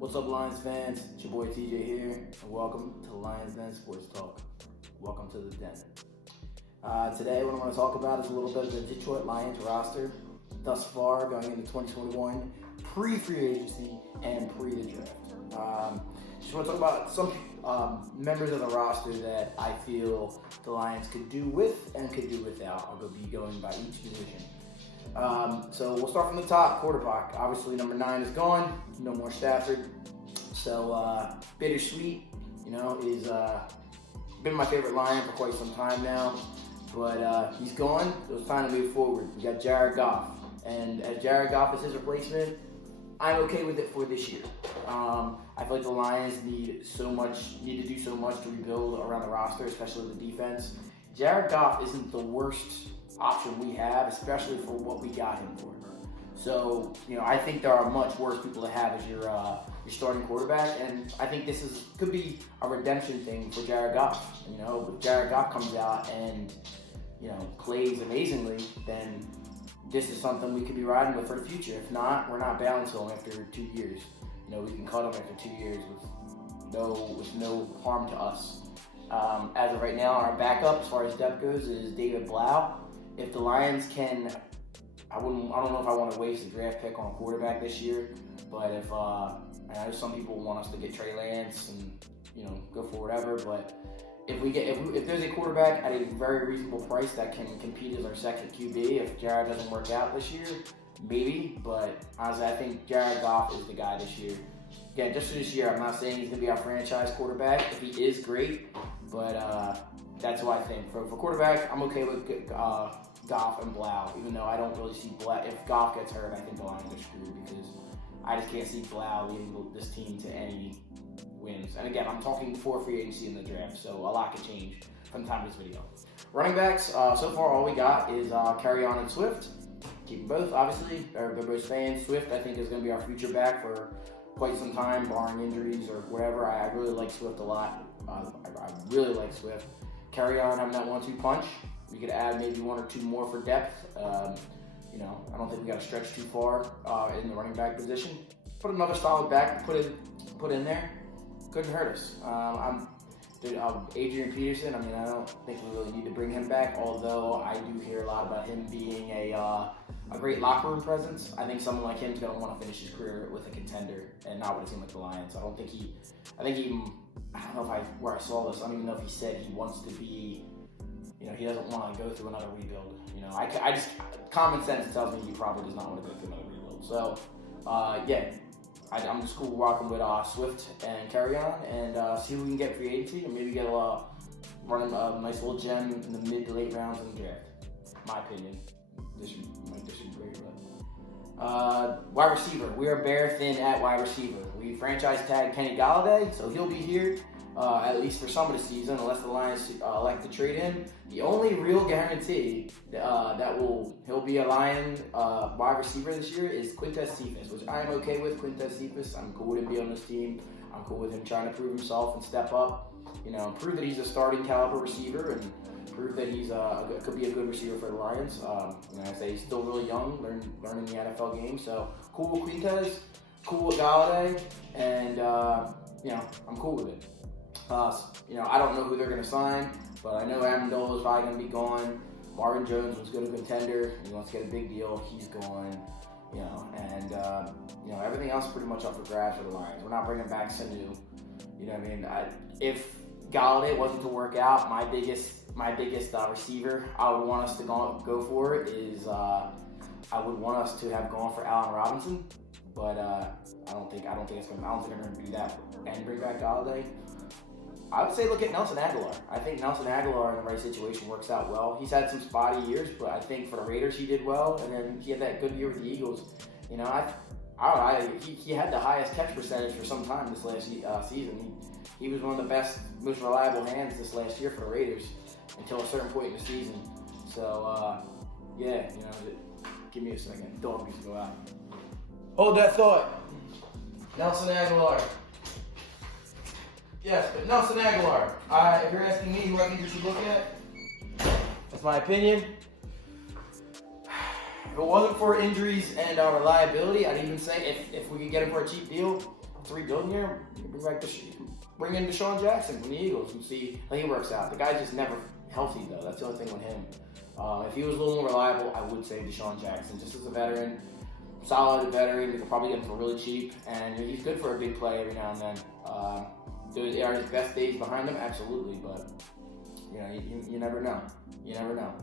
What's up, Lions fans? It's your boy TJ here, and welcome to Lions Den Sports Talk. Welcome to the den. Today, what I want to talk about is a little bit of the Detroit Lions roster thus far going into 2021, pre-free agency and pre the draft. Just want to talk about some members of the roster that I feel the Lions could do with and could do without. I'll be going by each position. So we'll start from the top. Quarterback. Obviously, number 9 is gone. No more Stafford. So bittersweet. Is been my favorite Lion for quite some time now. But he's gone. So it's time to move forward. We got Jared Goff, and as Jared Goff is his replacement, I'm okay with it for this year. I feel like the Lions need to do so much to rebuild around the roster, especially the defense. Jared Goff isn't the worst option we have, especially for what we got him for. So, I think there are much worse people to have as your starting quarterback, and I think this could be a redemption thing for Jared Goff. If Jared Goff comes out and plays amazingly, then this is something we could be riding with for the future. If not, we're not bound to him after 2 years. We can cut him after 2 years with no harm to us. As of right now, our backup as far as depth goes is David Blau. If the Lions can, I don't know if I want to waste a draft pick on a quarterback this year, but if I know some people want us to get Trey Lance and go for whatever, but if there's a quarterback at a very reasonable price that can compete as our second QB, if Jared doesn't work out this year, maybe. But honestly, I think Jared Goff is the guy this year. Again, just for this year, I'm not saying he's going to be our franchise quarterback. If he is, great, but that's what I think. For quarterback, I'm okay with Goff and Blau, even though I don't really see Blau. If Goff gets hurt, I think the Lions are screwed because I just can't see Blau leading this team to any wins. And again, I'm talking before free agency in the draft, so a lot could change from the time of this video. Running backs, so far all we got is Carry-On and Swift. Keep them both, obviously. They're both staying. Swift, I think, is going to be our future back for quite some time, barring injuries or whatever. I really like Swift a lot. I really like Swift. Carry-On having that 1-2 punch. We could add maybe 1 or 2 more for depth. I don't think we got to stretch too far in the running back position. Put another solid back, put in there. Couldn't hurt us. Adrian Peterson, I don't think we really need to bring him back, although I do hear a lot about him being a great locker room presence. I think someone like him is going to want to finish his career with a contender and not with a team like the Lions. I don't know where I saw this. I don't even know if he said he wants to be, he doesn't want to go through another rebuild. Common sense tells me he probably does not want to go through another rebuild. So, I'm just cool rocking with Swift and Carry-On and see who we can get free agency and maybe get running a nice little gem in the mid to late rounds in the draft. My opinion. This might disagree, but wide receiver. We are bare thin at wide receiver. We franchise tagged Kenny Golladay, so he'll be here at least for some of the season, unless the Lions elect to trade him. The only real guarantee he'll be a Lion wide receiver this year is Quintez Cephas, which I am okay with. Quintez Cephas, I'm cool with him being on this team. I'm cool with him trying to prove himself and step up. Prove that he's a starting caliber receiver and prove that he's could be a good receiver for the Lions. I say he's still really young, learning the NFL game. So cool with Quintez, cool with Golladay, and I'm cool with it. I don't know who they're going to sign, but I know Amendola is probably going to be gone. Marvin Jones was good a contender. He wants to get a big deal. He's gone. And everything else is pretty much up for grabs for the Lions. We're not bringing back Sanu. If Golladay wasn't to work out, my biggest receiver I would want us to go for is I would want us to have gone for Allen Robinson, but I don't think they're going to do that and bring back Golladay. I would say look at Nelson Aguilar. I think Nelson Aguilar in the right situation works out well. He's had some spotty years, but I think for the Raiders he did well, and then he had that good year with the Eagles. I don't know. He had the highest catch percentage for some time this last season. He was one of the best, most reliable hands this last year for the Raiders until a certain point in the season. So give me a second. Dog needs to go out. Hold that thought. Nelson Aguilar. Yes, but Nelson Aguilar. If you're asking me who I think you should look at, that's my opinion. If it wasn't for injuries and reliability, I'd even say if we could get him for a cheap deal, Let's rebuild here. Bring in Deshaun Jackson from the Eagles and see how he works out. The guy's just never healthy, though. That's the only thing with him. If he was a little more reliable, I would say Deshaun Jackson. Just as a veteran, solid veteran, we could probably get him for really cheap, and he's good for a big play every now and then. Are his best days behind him? Absolutely, but you never know. You never know.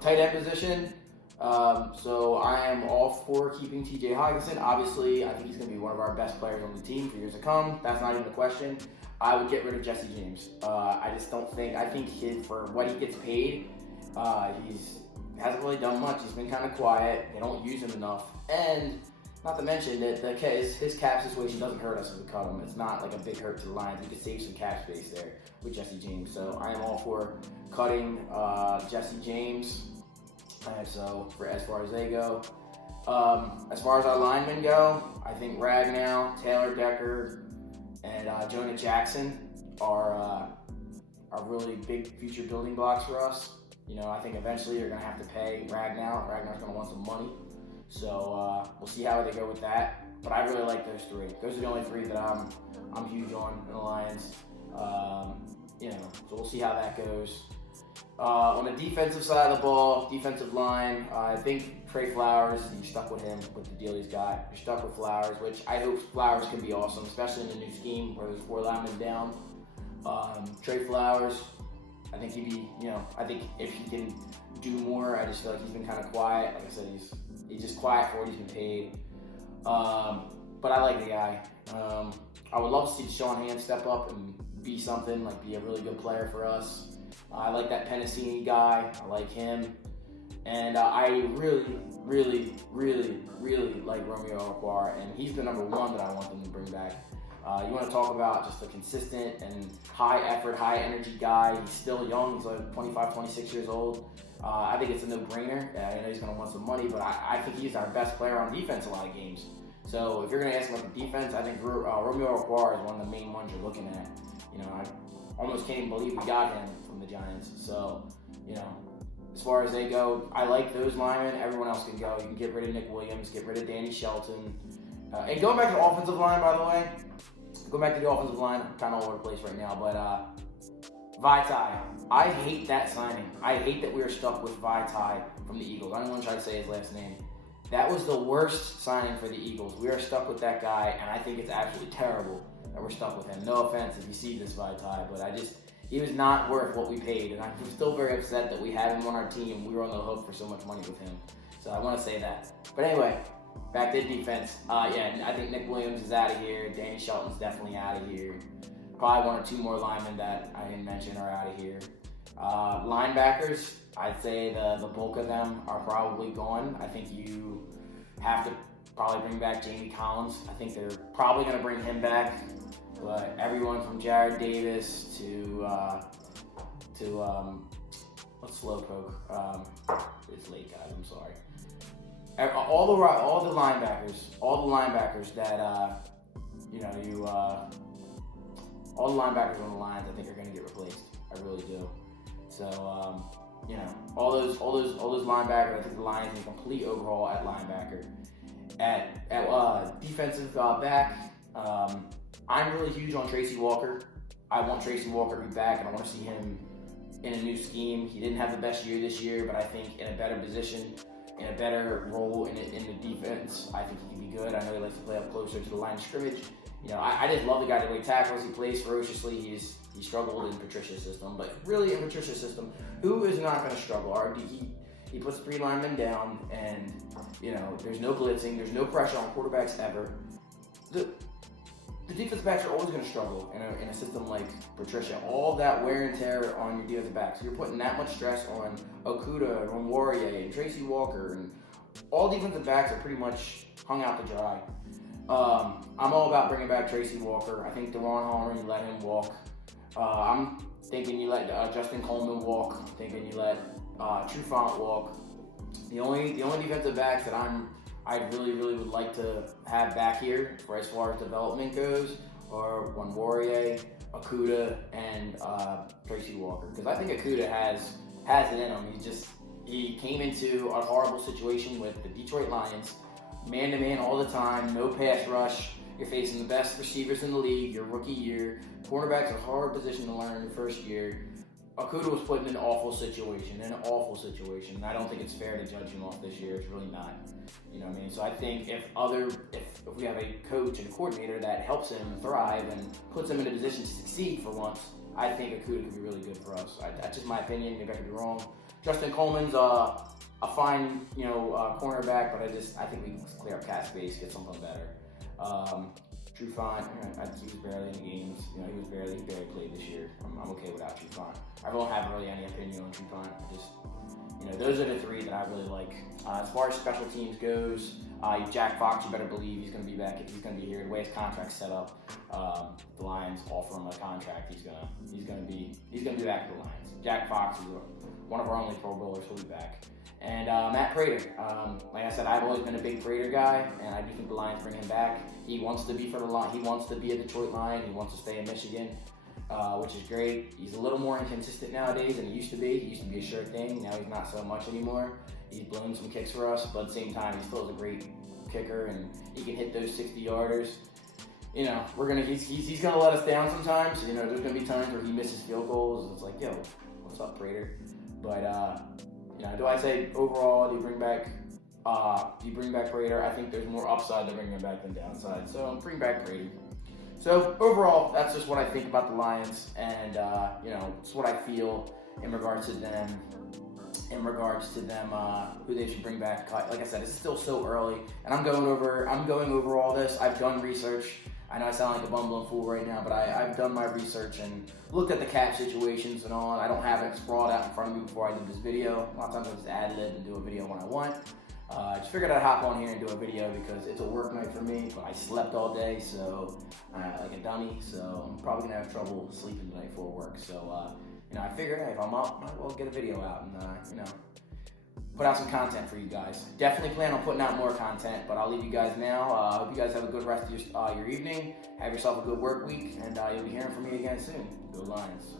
Tight end position. So I am all for keeping TJ Hockenson. Obviously, I think he's going to be one of our best players on the team for years to come. That's not even a question. I would get rid of Jesse James. I just don't think. I think for what he gets paid, hasn't really done much. He's been kind of quiet. They don't use him enough, and not to mention that his cap situation doesn't hurt us if we cut him. It's not like a big hurt to the Lions. We could save some cap space there with Jesse James. So I am all for cutting Jesse James. So as far as they go, as far as our linemen go, I think Ragnow, Taylor Decker, and Jonah Jackson are really big future building blocks for us. I think eventually you're going to have to pay Ragnow. Ragnow's going to want some money. So we'll see how they go with that. But I really like those three. Those are the only three that I'm huge on in the Lions. So we'll see how that goes. On the defensive side of the ball, defensive line, I think Trey Flowers, you're stuck with him with the deal he's got. You're stuck with Flowers, which I hope Flowers can be awesome, especially in the new scheme where there's 4 linemen down. Trey Flowers, I think I think if he can do more, I just feel like he's been kind of quiet. Like I said, he's just quiet for what he's been paid. But I like the guy. I would love to see Deshaun Hand step up and be something, like be a really good player for us. I like that Pennicini guy. I like him. And I really, really, really, really like Romeo Okwara, and he's the number 1 that I want them to bring back. You want to talk about just a consistent and high effort, high energy guy. He's still young. He's like 25, 26 years old. I think it's a no-brainer. I know he's going to want some money, but I think he's our best player on defense a lot of games. So if you're going to ask about the defense, I think Romeo Okwara is one of the main ones you're looking at. I almost can't even believe we got him from the Giants. So, as far as they go, I like those linemen. Everyone else can go. You can get rid of Nick Williams, get rid of Danny Shelton. And going back to the offensive line, by the way, I'm kind of all over the place right now, but Vaitai, I hate that signing. I hate that we are stuck with Vaitai from the Eagles. I don't want to try to say his last name. That was the worst signing for the Eagles. We are stuck with that guy, and I think it's absolutely terrible that we're stuck with him. No offense if you see this Vaitai, but he was not worth what we paid, and I'm still very upset that we had him on our team. We were on the hook for so much money with him. So I want to say that. But anyway, back to defense. I think Nick Williams is out of here. Danny Shelton's definitely out of here. Probably 1 or 2 more linemen that I didn't mention are out of here. Linebackers, I'd say the bulk of them are probably gone. I think you have to probably bring back Jamie Collins. I think they're probably going to bring him back. But everyone from Jared Davis to what's Slowpoke? It's late, guys. I'm sorry. All the linebackers that all the linebackers on the Lions, I think are going to get replaced. I really do. So all those linebackers, I think the Lions need a complete overhaul at linebacker. At defensive back, I'm really huge on Tracy Walker. I want Tracy Walker to be back, and I want to see him in a new scheme. He didn't have the best year this year, but I think in a better position, in a better role in the defense, I think he can be good. I know he likes to play up closer to the line of scrimmage. I just love the guy the way he tackles. He plays ferociously. He struggled in Patricia's system, but really in Patricia's system, who is not going to struggle? He puts 3 linemen down, and there's no blitzing, there's no pressure on quarterbacks ever. The defensive backs are always going to struggle in a system like Patricia. All that wear and tear on your defensive backs. You're putting that much stress on Okudah, and Warrior, and Tracy Walker, and all defensive backs are pretty much hung out to dry. I'm all about bringing back Tracy Walker. I think Deron Henry, let him walk. I'm thinking you let Justin Coleman walk. I'm thinking you let Trufant walk. The only defensive backs that I really would like to have back here for as far as development goes are Warrior, Okudah, and Tracy Walker. Because I think Okudah has it in him. He came into a horrible situation with the Detroit Lions, man-to-man all the time, no pass rush. You're facing the best receivers in the league your rookie year. Cornerback's a hard position to learn your first year. Okudah was put in an awful situation, And I don't think it's fair to judge him off this year. It's really not. You know what I mean? So I think if we have a coach and a coordinator that helps him thrive and puts him in a position to succeed for once, I think Okudah could be really good for us. That's just my opinion. Maybe I could be wrong. Justin Coleman's a fine, cornerback, but I think we can clear up cap space, get something better. Trufant, he was barely in the games. He barely played this year. I'm okay without Trufant. I don't have really any opinion on Trufant. Those are the three that I really like. As far as special teams goes, Jack Fox, you better believe he's going to be back. He's going to be here. The way his contract's set up, the Lions offer him a contract. He's going to be back for the Lions. Jack Fox is one of our only Pro Bowlers. He'll be back. And Matt Prater, like I said, I've always been a big Prater guy, and I do think the Lions bring him back. He wants to be for the Lions. He wants to be a Detroit Lion. He wants to stay in Michigan, which is great. He's a little more inconsistent nowadays than he used to be. He used to be a sure thing. Now he's not so much anymore. He's blown some kicks for us, but at the same time, he still is a great kicker, and he can hit those 60-yarders. He's gonna let us down sometimes. There's gonna be times where he misses field goals. It's like, yo, what's up, Prater? But do I say overall, do you bring back Prater? I think there's more upside to bringing him back than downside. So bring back Prater. So overall, that's just what I think about the Lions, and it's what I feel in regards to them. Who they should bring back. Like I said, it's still so early, and I'm going over all this. I've done research. I know I sound like a bumbling fool right now, but I've done my research and looked at the cap situations and all. I don't have it sprawled out in front of me before I did this video. A lot of times I just ad-lib and do a video when I want. I just figured I'd hop on here and do a video because it's a work night for me, but I slept all day, so like a dummy, so I'm probably going to have trouble sleeping tonight before work. So, I figured, hey, if I'm up, might as well get a video out and, put out some content for you guys. Definitely plan on putting out more content, but I'll leave you guys now. Hope you guys have a good rest of your evening. Have yourself a good work week, and you'll be hearing from me again soon. Go Lions.